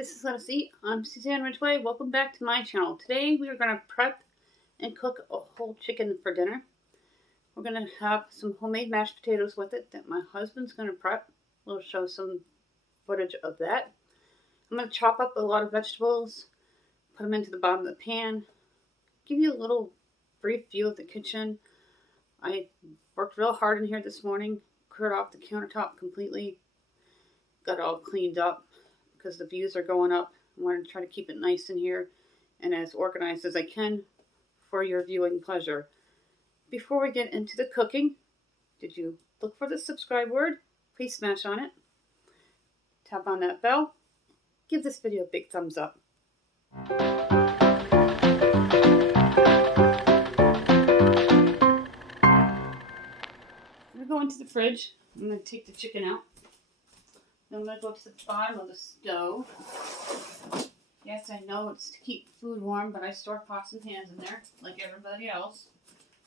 This is Let Us Eat. I'm Suzanne Ridgway. Welcome back to my channel. Today we are going to prep and cook a whole chicken for dinner. We're going to have some homemade mashed potatoes with it that my husband's going to prep. We'll show some footage of that. I'm going to chop up a lot of vegetables, put them into the bottom of the pan, give you a little brief view of the kitchen. I worked real hard in here this morning, cleared off the countertop completely, got it all cleaned up because the views are going up. I want to try to keep it nice in here and as organized as I can for your viewing pleasure. Before we get into the cooking, did you look for the subscribe word? Please smash on it. Tap on that bell. Give this video a big thumbs up. I'm going to go into the fridge. I'm going to take the chicken out. Then I'm going to go to the bottom of the stove. Yes, I know it's to keep food warm, but I store pots and pans in there, like everybody else.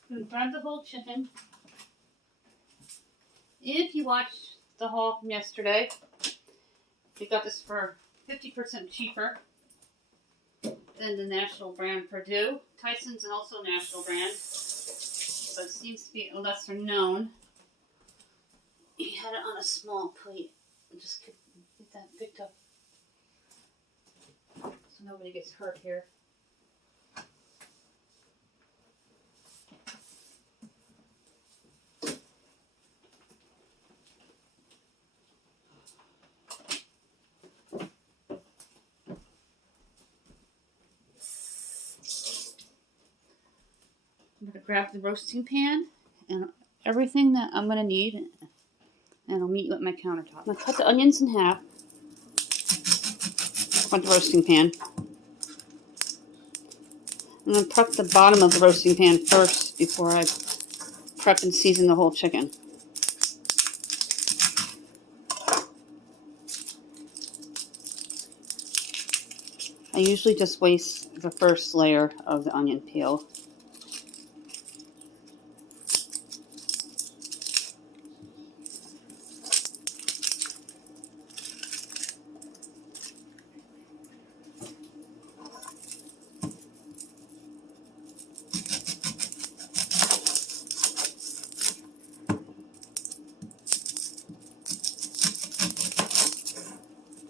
I'm going to grab the whole chicken. If you watched the haul from yesterday, we got this for 50% cheaper than the national brand Purdue. Tyson's also a national brand, but it seems to be lesser known. He had it on a small plate. Just get that picked up so nobody gets hurt here. I'm going to grab the roasting pan and everything that I'm going to need, and I'll meet you at my countertop. I'm going to cut the onions in half on the roasting pan. I'm going to prep the bottom of the roasting pan first before I prep and season the whole chicken. I usually just waste the first layer of the onion peel.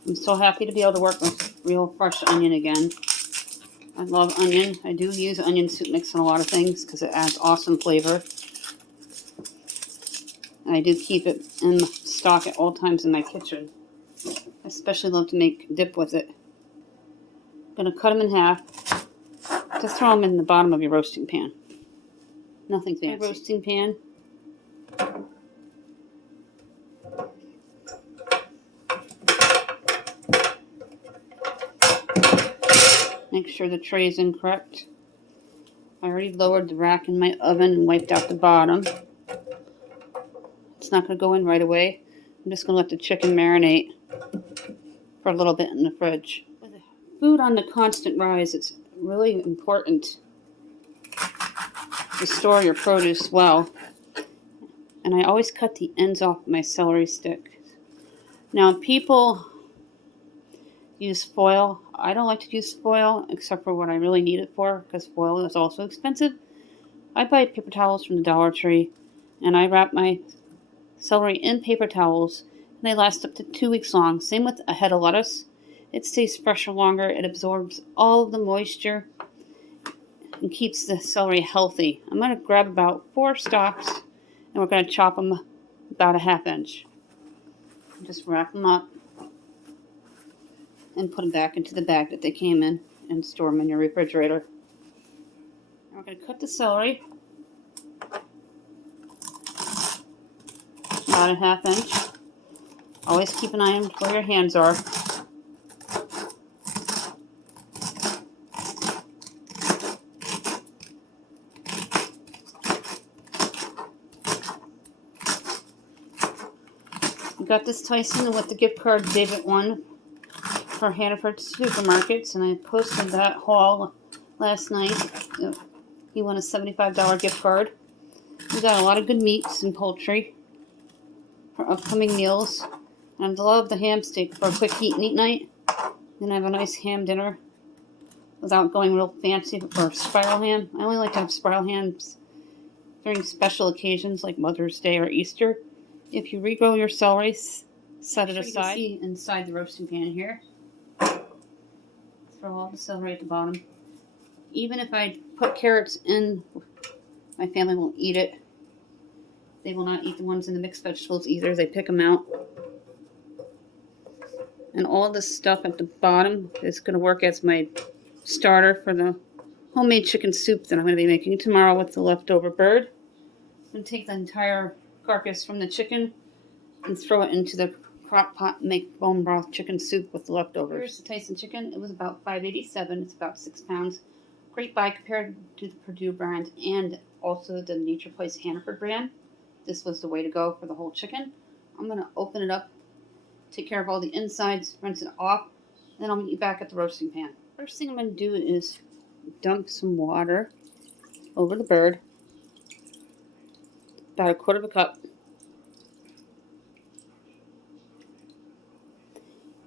I'm so happy to be able to work with real fresh onion again. I love onion. I do use onion soup mix in a lot of things because it adds awesome flavor. And I do keep it in stock at all times in my kitchen. I especially love to make dip with it. I'm going to cut them in half. Just throw them in the bottom of your roasting pan. Nothing fancy. My roasting pan. Make sure the tray is incorrect. I already lowered the rack in my oven and wiped out the bottom. It's not going to go in right away. I'm just going to let the chicken marinate for a little bit in the fridge. With food on the constant rise, it's really important to store your produce well. And I always cut the ends off my celery stick. Now, people use foil. I don't like to use foil except for what I really need it for, because foil is also expensive. I buy paper towels from the Dollar Tree, and I wrap my celery in paper towels, and they last up to 2 weeks long. Same with a head of lettuce. It stays fresher longer. It absorbs all of the moisture and keeps the celery healthy. I'm going to grab about 4 stalks, and we're going to chop them about a ½ inch. Just wrap them up and put them back into the bag that they came in and store them in your refrigerator. And we're going to cut the celery about a ½ inch. Always keep an eye on where your hands are. We got this Tyson with the gift card David won for Hannaford Supermarkets, and I posted that haul last night. He won a $75 gift card. We got a lot of good meats and poultry for upcoming meals. And I love the ham steak for a quick eat and eat night. Then I have a nice ham dinner without going real fancy or spiral ham. I only like to have spiral hams during special occasions like Mother's Day or Easter. If you regrow your celery, set it aside. You can see inside the roasting pan here. Throw all the celery at the bottom. Even if I put carrots in, my family won't eat it. They will not eat the ones in the mixed vegetables either. They pick them out. And all this stuff at the bottom is going to work as my starter for the homemade chicken soup that I'm going to be making tomorrow with the leftover bird. I'm going to take the entire carcass from the chicken and throw it into the crock pot and make bone broth chicken soup with the leftovers. Here's the Tyson chicken. It was about $5.87. It's about 6 pounds. Great buy compared to the Purdue brand and also the Nature Place Hannaford brand. This was the way to go for the whole chicken. I'm going to open it up, take care of all the insides, rinse it off, then I'll meet you back at the roasting pan. First thing I'm going to do is dump some water over the bird, about 1/4 cup.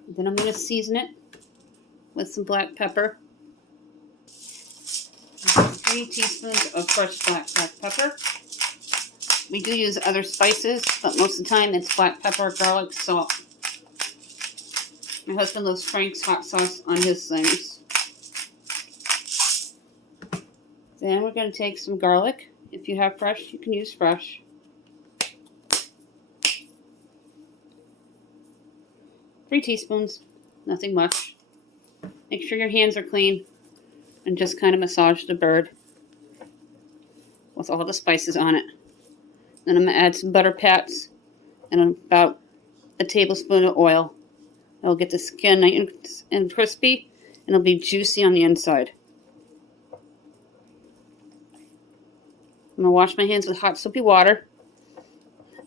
Then I'm going to season it with some black pepper, 3 teaspoons of fresh black pepper. We do use other spices, but most of the time it's black pepper, garlic, salt. My husband loves Frank's hot sauce on his things. Then we're going to take some garlic. If you have fresh, you can use fresh. Three teaspoons, nothing much. Make sure your hands are clean and just kind of massage the bird with all the spices on it. Then I'm going to add some butter pats and about a tablespoon of oil. It'll get the skin nice and crispy, and it'll be juicy on the inside. I'm going to wash my hands with hot soapy water,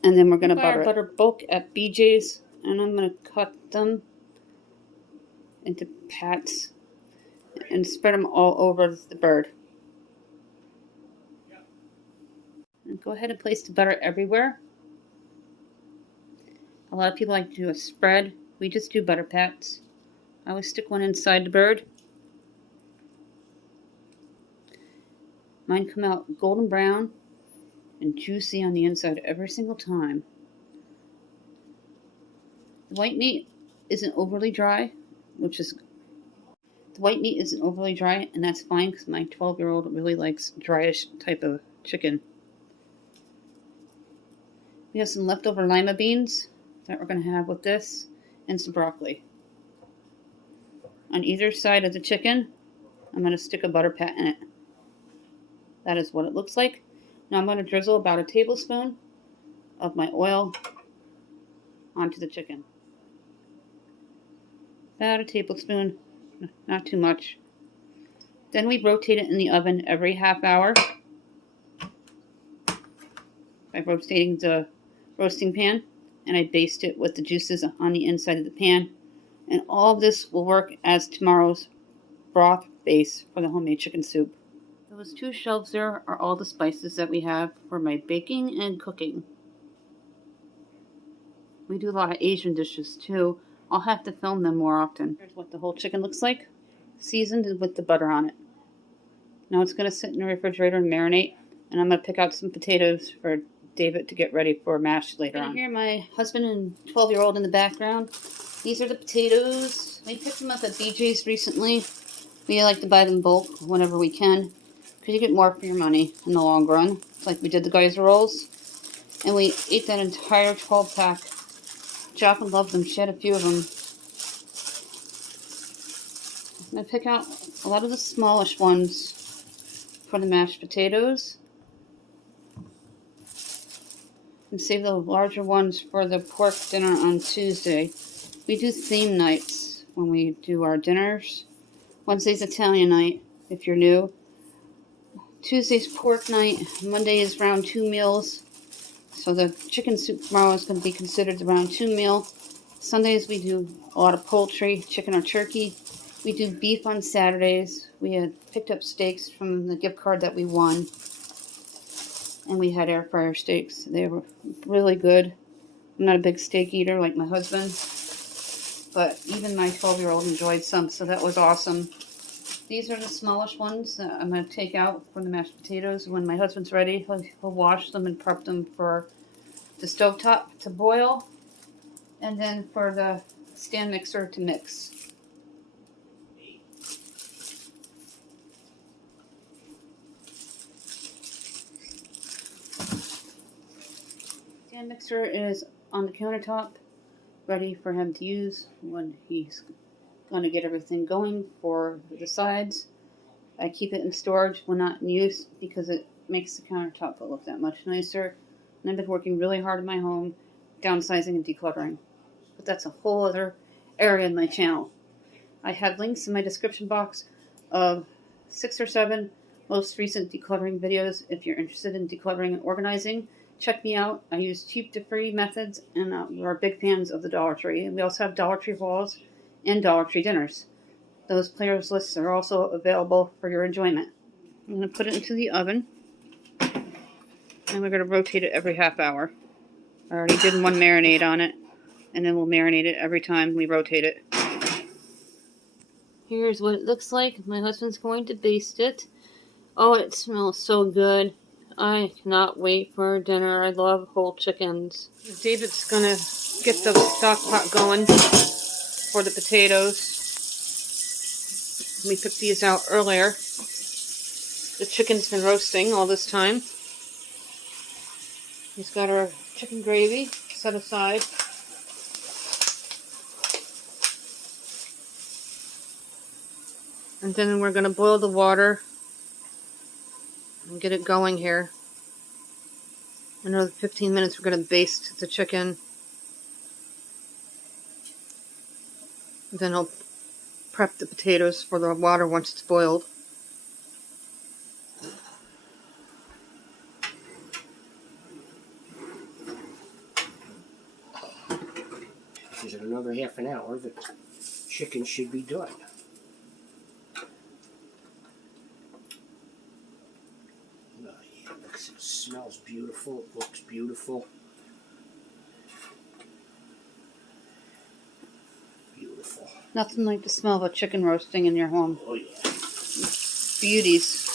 and then we're going to butter it. Butter bulk at BJ's, and I'm going to cut them into pats and spread them all over the bird. And go ahead and place the butter everywhere. A lot of people like to do a spread. We just do butter pats. I always stick one inside the bird. Mine come out golden brown and juicy on the inside every single time. The white meat isn't overly dry, and that's fine because my 12-year-old really likes dryish type of chicken. We have some leftover lima beans that we're going to have with this and some broccoli. On either side of the chicken, I'm going to stick a butter pat in it. That is what it looks like. Now I'm going to drizzle about a tablespoon of my oil onto the chicken. About a tablespoon, not too much. Then we rotate it in the oven every half hour by rotating the roasting pan, and I baste it with the juices on the inside of the pan. And all of this will work as tomorrow's broth base for the homemade chicken soup. Those 2 shelves there are all the spices that we have for my baking and cooking. We do a lot of Asian dishes too. I'll have to film them more often. Here's what the whole chicken looks like, seasoned with the butter on it. Now it's going to sit in the refrigerator and marinate, and I'm going to pick out some potatoes for David to get ready for mash later on. Here, my husband and 12-year-old in the background. These are the potatoes. We picked them up at BJ's recently. We like to buy them bulk whenever we can, because you get more for your money in the long run. It's like we did the geyser rolls, and we ate that entire 12-pack. Jocelyn loved them. She had a few of them. I'm going to pick out a lot of the smallish ones for the mashed potatoes and save the larger ones for the pork dinner on Tuesday. We do theme nights when we do our dinners. Wednesday's Italian night, if you're new. Tuesday's pork night. Monday is round 2 meals. So the chicken soup tomorrow is going to be considered the round 2 meal. Sundays we do a lot of poultry, chicken or turkey. We do beef on Saturdays. We had picked up steaks from the gift card that we won. And we had air fryer steaks. They were really good. I'm not a big steak eater like my husband. but even my 12-year-old enjoyed some, so that was awesome. These are the smallish ones that I'm going to take out for the mashed potatoes. When my husband's ready, he'll wash them and prep them for the stovetop to boil, and then for the stand mixer to mix. Stand mixer is on the countertop, ready for him to use when he's going to get everything going for the sides. I keep it in storage when not in use because it makes the countertop look that much nicer. And I've been working really hard in my home, downsizing and decluttering. But that's a whole other area in my channel. I have links in my description box of 6 or 7 most recent decluttering videos. If you're interested in decluttering and organizing, check me out. I use cheap to free methods, and we're big fans of the Dollar Tree. And we also have Dollar Tree hauls and Dollar Tree dinners. Those players lists are also available for your enjoyment. I'm going to put it into the oven, and we're going to rotate it every half hour. I already did one marinade on it, and then we'll marinate it every time we rotate it. Here's what it looks like. My husband's going to baste it. Oh, it smells so good. I cannot wait for dinner. I love whole chickens. David's going to get the stock pot going for the potatoes. We took these out earlier. The chicken's been roasting all this time. He's got our chicken gravy set aside. And then we're going to boil the water and get it going here. Another 15 minutes we're going to baste the chicken. And then I'll prep the potatoes for the water once it's boiled. In another half an hour, the chicken should be done. Oh, yeah, it smells beautiful. It looks beautiful. Beautiful. Nothing like the smell of a chicken roasting in your home. Oh, yeah. Beauties.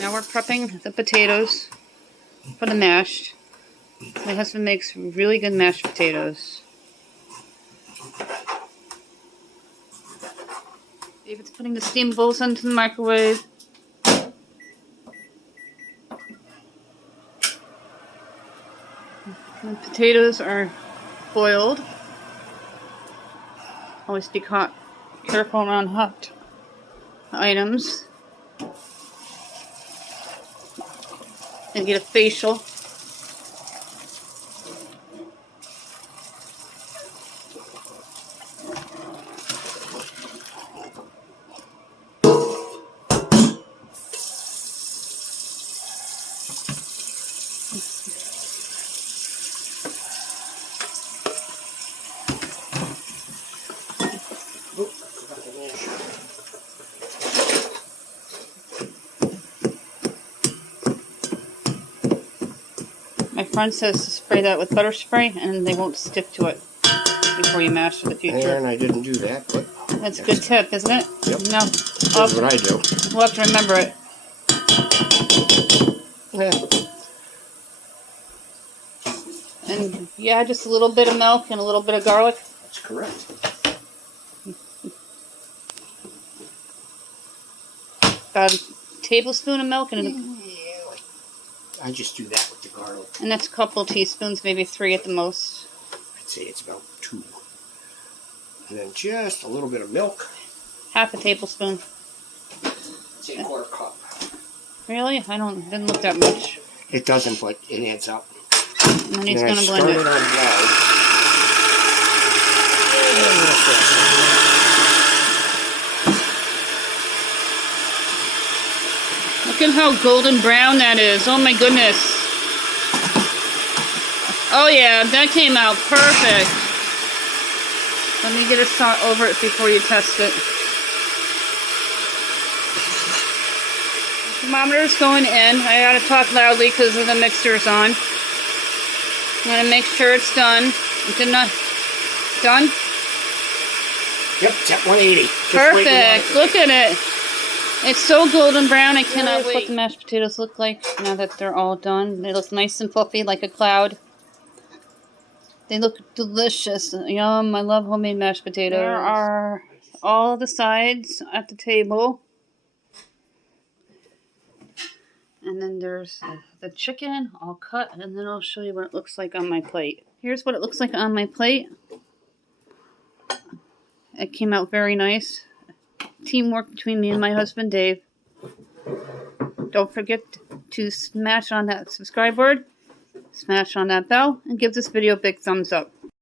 Now we're prepping the potatoes for the mashed. My husband makes really good mashed potatoes. David's putting the steam bowls into the microwave. The potatoes are boiled. Always be careful around hot items. And get a facial. My friend says to spray that with butter spray and they won't stick to it before you mash for the future. And I didn't do that, but... That's a good tip, isn't it? Yep. No. That's what I do. We'll have to remember it. Yeah. And yeah, just a little bit of milk and a little bit of garlic. That's correct. About a tablespoon of milk and I just do that with the garlic. and that's a couple teaspoons, maybe 3 at the most. I'd say it's about 2. And then just a little bit of milk. Half a tablespoon. Say a quarter cup. Really? Didn't look that much. It doesn't, but it adds up. And then he's going to blend it. On low. Look at how golden brown that is. Oh my goodness. Oh yeah, that came out perfect. Let me get a shot over it before you test it. The thermometer's going in. I gotta talk loudly because the mixer's on. I'm going to make sure it's done. It's done? Yep, it's at 180. Perfect. Look at it. It's so golden brown. I cannot wait. What the mashed potatoes look like now that they're all done. They look nice and fluffy like a cloud. They look delicious. Yum. I love homemade mashed potatoes. There are all the sides at the table. And then there's the chicken all cut, and then I'll show you what it looks like on my plate. Here's what it looks like on my plate. It came out very nice. Teamwork between me and my husband, Dave. Don't forget to smash on that subscribe word, smash on that bell, and give this video a big thumbs up.